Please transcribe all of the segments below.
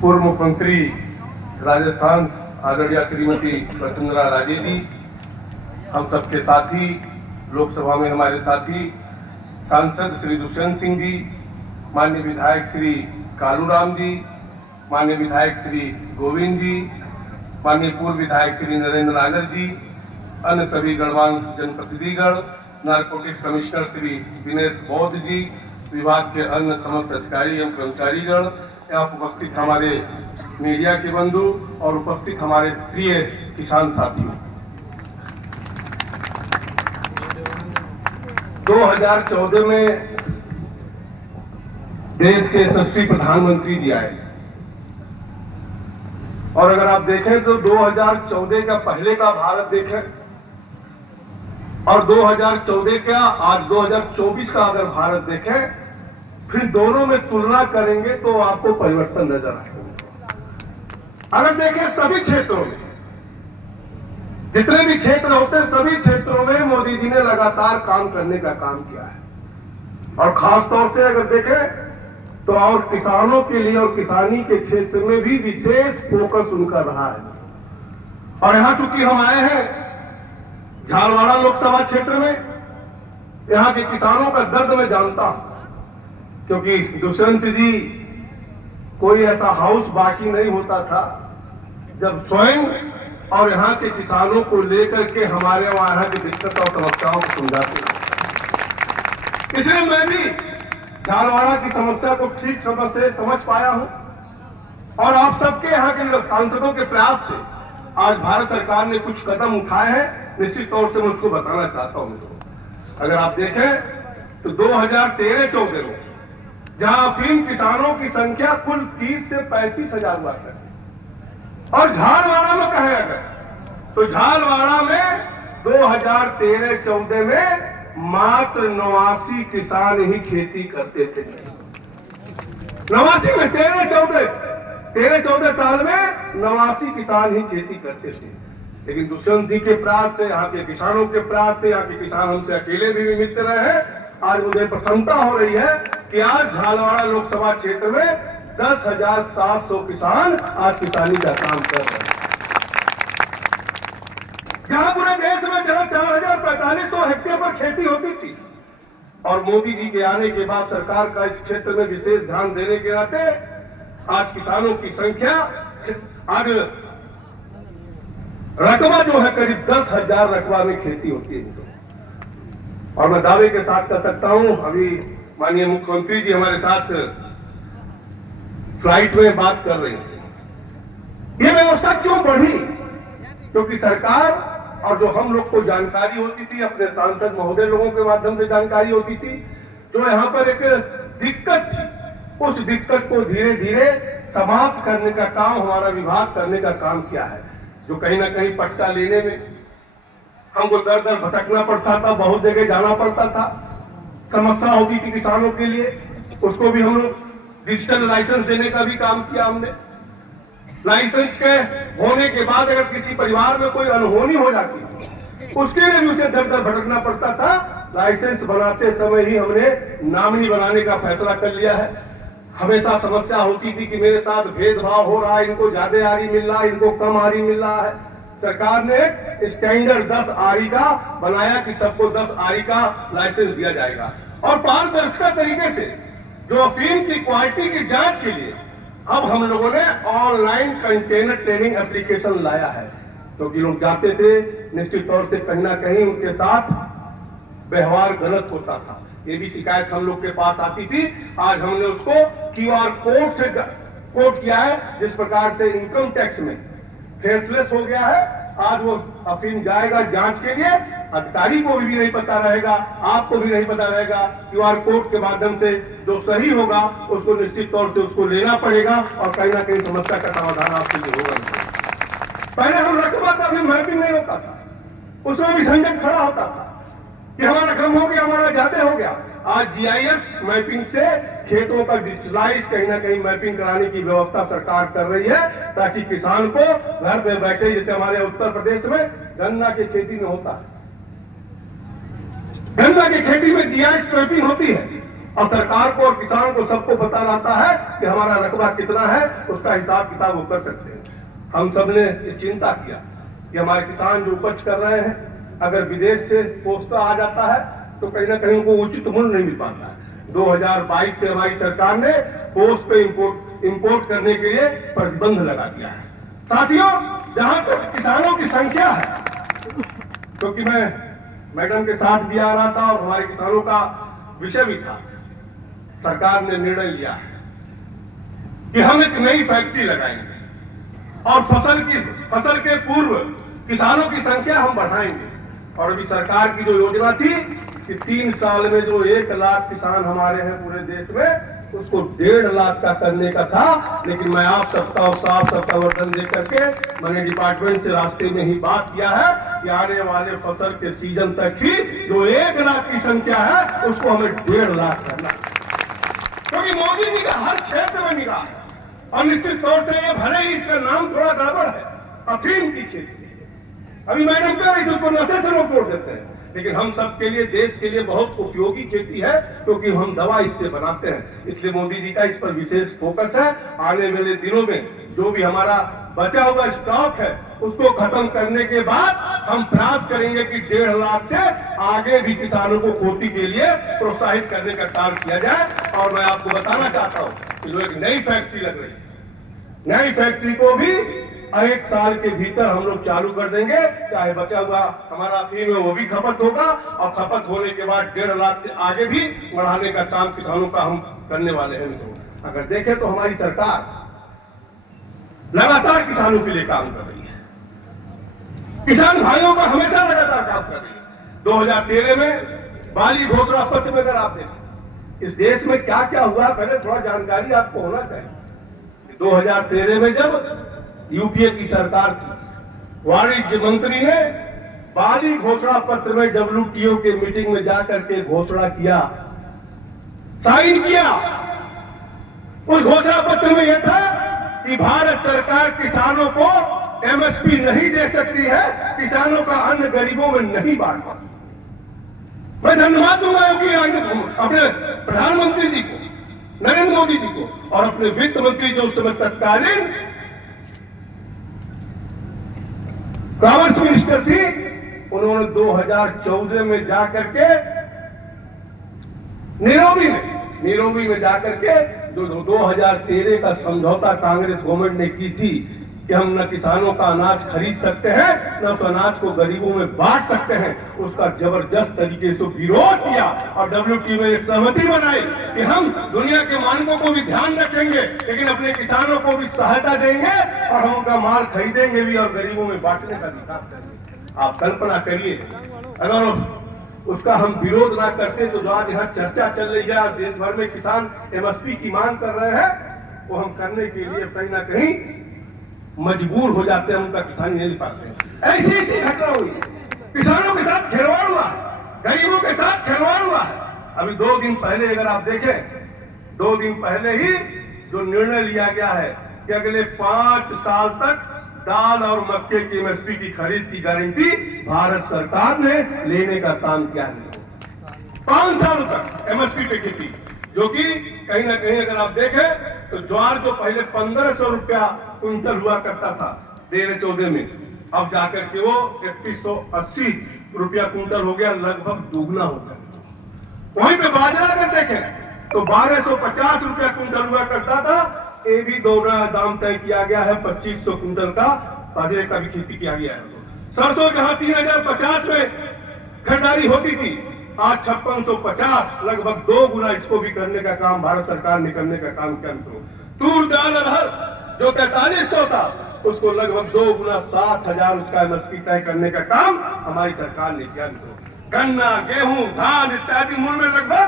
पूर्व मुख्यमंत्री राजस्थान आदरणीय श्रीमती वसुंधरा राजे जी, हम सबके साथी, लोकसभा में हमारे साथी सांसद श्री दुष्यंत सिंह जी, माननीय विधायक श्री कालूराम जी, माननीय विधायक श्री गोविंद जी, माननीय पूर्व विधायक श्री नरेंद्र नागर जी, अन्य सभी गणमान्य जनप्रतिनिधिगण, नारकोटिक्स कमिश्नर श्री दिनेश बौद्ध जी, विभाग के अन्य समस्त अधिकारी एवं कर्मचारीगण, यहाँ उपस्थित हमारे मीडिया के बंधु और उपस्थित हमारे प्रिय किसान साथियों, 2014 में देश के यशस्वी प्रधानमंत्री जी आए और अगर आप देखें तो 2014 का पहले का भारत देखें और 2014 का आज 2024 का अगर भारत देखें, फिर दोनों में तुलना करेंगे तो आपको परिवर्तन नजर आएगा। अगर देखें सभी क्षेत्रों में, जितने भी क्षेत्र होते हैं सभी क्षेत्रों में मोदी जी ने लगातार काम करने का काम किया है और खास तौर से अगर देखें तो और किसानों के लिए और किसानी के क्षेत्र में भी विशेष फोकस उनका रहा है। और यहां चूंकि हम आए हैं झालवाड़ा लोकसभा क्षेत्र में, यहां के किसानों का दर्द मैं जानता हूं, क्योंकि दुष्यंत जी कोई ऐसा हाउस बाकी नहीं होता था जब स्वयं और यहाँ के किसानों को लेकर के हमारे वहां यहाँ की दिक्कत और समस्याओं को समझाते हैं। इसलिए मैं भी झालवाड़ा की समस्या को ठीक से समझ पाया हूं और आप सबके यहाँ के सांसदों के प्रयास से आज भारत सरकार ने कुछ कदम उठाए हैं, निश्चित तौर से मैं उसको बताना चाहता हूं। अगर आप देखें तो 2013-14 में जहां अफीम किसानों की संख्या कुल 30 से 35 हजार हुआ करती और झालवाड़ा में कहे अगर तो झालवाड़ा में 2013-14 में मात्र 89 किसान ही खेती करते थे। 89 में 13-14 साल में 89 किसान ही खेती करते थे। लेकिन दुष्यंत जी के प्रयास से, यहाँ के किसानों के प्रयास से, यहाँ के किसान हमसे अकेले भी मिलते रहे हैं। आज मुझे प्रसन्नता हो रही है कि आज झालवाड़ा लोकसभा क्षेत्र में 10,700 किसान आज किसानी का काम कर रहे हैं। जहां पूरे देश में जहां 4,4500 हेक्टेयर पर खेती होती थी और मोदी जी के आने के बाद सरकार का इस क्षेत्र में विशेष ध्यान देने के नाते आज किसानों की संख्या, आज रकबा जो है करीब 10,000 रकबा में खेती होती है। और मैं दावे के साथ कह सकता हूं, अभी माननीय मुख्यमंत्री जी हमारे साथ फ्लाइट में बात कर रहे थे। ये व्यवस्था क्यों बढ़ी? क्योंकि सरकार और जो हम लोग को जानकारी होती थी, अपने सांसद महोदय लोगों के माध्यम से जानकारी होती थी, जो यहाँ पर एक दिक्कत थी, उस दिक्कत को धीरे धीरे समाप्त करने का काम हमारा विभाग करने का काम किया है। जो कहीं ना कहीं पट्टा लेने में हमको दर दर भटकना पड़ता था, बहुत जगह जाना पड़ता था, समस्या होती थी किसानों के लिए, उसको भी हम लोग डिजिटल लाइसेंस देने का भी काम किया हमने। लाइसेंस के होने के बाद अगर किसी परिवार में कोई अनहोनी हो जाती, उसके लिए भी उसे दर दर भटकना पड़ता था। लाइसेंस बनाते समय ही हमने नामिनी बनाने का फैसला कर लिया है। हमेशा समस्या होती थी कि मेरे साथ भेदभाव हो रहा है, इनको ज्यादा आरी मिल रहा है, इनको कम आरी मिल रहा है। सरकार ने एक स्टैंडर्ड 10 आरी का बनाया कि सबको 10 आरी का लाइसेंस दिया जाएगा और पारदर्शिता तरीके से जो अफीम की क्वालिटी की जांच के लिए अब हम लोगों ने ऑनलाइन कंटेनर ट्रेनिंग एप्लीकेशन लाया है। क्योंकि लोग जाते थे, निश्चित तौर से कहीं ना कहीं उनके साथ व्यवहार गलत होता था, ये भी शिकायत हम लोग के पास आती थी। आज हमने उसको QR कोड से कोड किया है, जिस प्रकार से इनकम टैक्स में फेसलेस हो गया है। आज वो अफीम जाएगा जांच के लिए, अधिकारी को भी नहीं पता रहेगा, आपको भी नहीं पता रहेगा। QR कोड के माध्यम से जो सही होगा उसको निश्चित तौर से उसको लेना पड़ेगा और कहीं ना कहीं समस्या का समाधान आपके लिए होगा। पहले हम रकबा का भी मैपिंग नहीं होता था, उसमें भी झंझट खड़ा होता था कि हमारा कम हो गया, हमारा ज्यादा हो गया। आज GIS मैपिंग से खेतों का डिजिटलाइज कहीं ना कहीं मैपिंग कराने की व्यवस्था सरकार कर रही है, ताकि किसान को घर पे बैठे, जैसे हमारे उत्तर प्रदेश में गन्ना की खेती में होता है, गन्ना की खेती में GIS मैपिंग होती है और सरकार को और किसान को सबको पता रहता है कि हमारा रकबा कितना है, उसका हिसाब किताब वो कर सकते हैं। हम सब ने ये चिंता किया कि हमारे किसान जो उपज कर रहे हैं, अगर विदेश से पोस्ता आ जाता है तो कहीं ना कहीं उनको उचित मूल्य नहीं मिल पाता है। 2022 से हमारी सरकार ने पोस्ट पे इंपोर्ट करने के लिए प्रतिबंध लगा दिया है। साथियों, जहां तक किसानों की संख्या है, क्योंकि मैं मैडम के साथ भी आ रहा था और हमारे किसानों का विषय भी था, सरकार ने निर्णय लिया है कि हम एक नई फैक्ट्री लगाएंगे और फसल के पूर्व किसानों की संख्या हम बढ़ाएंगे। और अभी सरकार की जो योजना थी कि 3 साल में जो 1 लाख किसान हमारे हैं पूरे देश में, उसको 1.5 लाख का करने का था। लेकिन मैं आप सबका और साफ सबका वर्धन दे करके मैंने डिपार्टमेंट से रास्ते में ही बात किया है कि आने वाले फसल के सीजन तक ही जो 1 लाख की संख्या है उसको हमें 1.5 लाख करना, क्योंकि मोदी जी का हर क्षेत्र में निगाह है। और निश्चित तौर से ये भले ही इसका नाम थोड़ा गड़बड़ है, अफीम की खेती। अभी मैडम कह रही थी उसको नशे से लोग तोड़ देते हैं, लेकिन हम सबके लिए, देश के लिए बहुत उपयोगी खेती है, क्योंकि हम दवा इससे बनाते हैं। इसलिए मोदी जी का इस पर विशेष फोकस है। आने वाले दिनों में जो भी हमारा बचा हुआ स्टॉक है उसको खत्म करने के बाद हम प्रयास करेंगे कि 1.5 लाख से आगे भी किसानों को खेती के लिए प्रोत्साहित करने का काम किया जाए। और मैं आपको बताना चाहता हूं कि जो एक नई फैक्ट्री लग रही है, नई फैक्ट्री को भी 1 साल के भीतर हम लोग चालू कर देंगे। चाहे बचा हुआ हमारा अफीम है वो भी खपत होगा, और खपत होने के बाद 1.5 लाख से आगे भी बढ़ाने का काम किसानों का हम करने वाले हैं। मित्रों, अगर देखें तो हमारी सरकार लगातार किसानों के लिए काम कर रही है, किसान भाइयों का हमेशा लगातार काम कर रही है। 2013 में बाली घोषणा पत्र में अगर आप देखें इस देश में क्या क्या हुआ, पहले थोड़ा जानकारी आपको होना चाहिए। 2013 में जब यूपीए की सरकार थी, वाणिज्य मंत्री ने बाली घोषणा पत्र में डब्ल्यूटीओ के मीटिंग में जाकर के घोषणा किया, साइन किया। उस घोषणा पत्र में यह था कि भारत सरकार किसानों को एमएसपी नहीं दे सकती है, किसानों का अन्न गरीबों में नहीं बांट सकती। मैं धन्यवाद दूंगा योगी अपने प्रधानमंत्री जी को, नरेंद्र मोदी जी को, और अपने वित्त मंत्री जो उस समय तत्कालीन कॉमर्स मिनिस्टर थी, उन्होंने 2014 में जाकर के नीरोबी में जाकर के जो 2013 का समझौता कांग्रेस गवर्नमेंट ने की थी कि हम न किसानों का अनाज खरीद सकते हैं, न उस अनाज को गरीबों में बांट सकते हैं, उसका जबरदस्त तरीके से विरोध किया और डब्ल्यूटीओ में सहमति बनाई कि हम दुनिया के मानकों को भी ध्यान रखेंगे, लेकिन अपने किसानों को भी सहायता देंगे और हम उनका माल खरीदेंगे भी और गरीबों में बांटने का विकास करेंगे। आप कल्पना करिए, अगर उसका हम विरोध ना करते तो जो आज यहाँ चर्चा चल रही है, देश भर में किसान एमएसपी की मांग कर रहे हैं, वो हम करने के लिए कहीं ना कहीं मजबूर हो जाते हैं, उनका किसान नहीं पाते हैं। ऐसी घटना हुई, किसानों के साथ खिलवाड़ हुआ है, गरीबों के साथ खिलवाड़ हुआ है। अभी 2 दिन पहले अगर आप देखें, 2 दिन पहले ही जो निर्णय लिया गया है कि अगले 5 साल तक दाल और मक्के की एमएसपी की खरीद की गारंटी भारत सरकार ने लेने का काम किया है। 5 सालों तक एमएसपी पे की थी, जो कि कहीं ना कहीं अगर आप देखें तो ज्वार जो पहले 1500 रुपया क्विंटल हुआ करता था 13-14 में, अब जाकर के वो 3180 रुपया क्विंटल हो गया, लगभग दुगना हो गया। वहीं पे बाजरा अगर देखें तो 1250 रुपया क्विंटल हुआ करता था, ये भी दोगुना दाम तय किया गया है, 2500 क्विंटल का बाजरे का भी खेती किया गया है। सरसों जहां 3050 में खरीदारी होती थी, आज 5650, लगभग 2 गुना इसको भी करने का काम भारत सरकार ने करने का काम किया। तूर दाल अरहर जो 4300 था, उसको लगभग 2 गुना 7000 उसका एमएसपी तय करने का काम हमारी सरकार ने किया। गन्ना, गेहूं, धान इत्यादि मूल्य में लगभग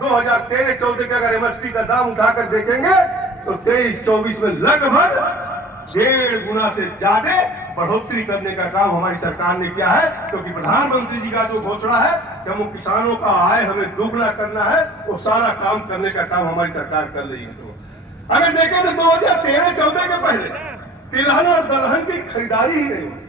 2013-14 का अगर एमएसपी का दाम उठाकर देखेंगे तो 23-24 में लगभग 1.5 गुना से ज्यादा बढ़ोतरी करने का काम हमारी सरकार ने किया है, क्योंकि प्रधानमंत्री जी का जो घोषणा है कि हम किसानों का आय हमें दुगना करना है, वो सारा काम करने का काम हमारी सरकार कर रही है। तो अगर देखें तो 2013-14 के पहले तिलहन और दलहन की खरीदारी ही नहीं होती।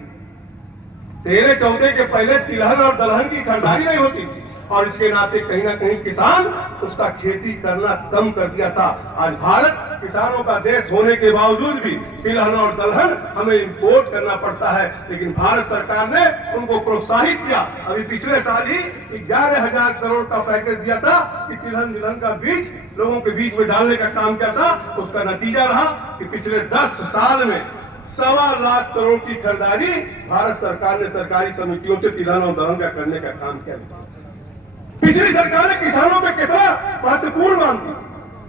13-14 के पहले तिलहन और दलहन की खरीदारी नहीं होती थी, और इसके नाते कहीं ना कहीं किसान उसका खेती करना कम कर दिया था। आज भारत किसानों का देश होने के बावजूद भी तिलहन और दलहन हमें इंपोर्ट करना पड़ता है, लेकिन भारत सरकार ने उनको प्रोत्साहित किया। अभी पिछले साल ही 11,000 करोड़ का पैकेज दिया था कि तिलहन तिलहन का बीज लोगों के बीच में डालने का काम किया था। उसका नतीजा रहा कि पिछले 10 साल में 1.25 लाख करोड़ की खरीदारी भारत सरकार ने सरकारी समितियों से तिलहन और दलहन का करने का काम किया। पिछली सरकार ने किसानों पे कितना महत्वपूर्ण मांग दी,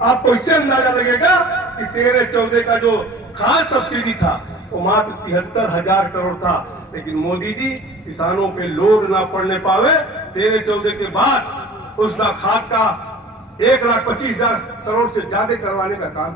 आपको इससे अंदाजा लगेगा कि 13-14 का जो खाद सब्सिडी था वो मात्र 73,000 करोड़ था, लेकिन मोदी जी किसानों पे लोड ना पड़ने पावे 13-14 के बाद उसका खाद का 1,25,000 करोड़ से ज्यादा करवाने का काम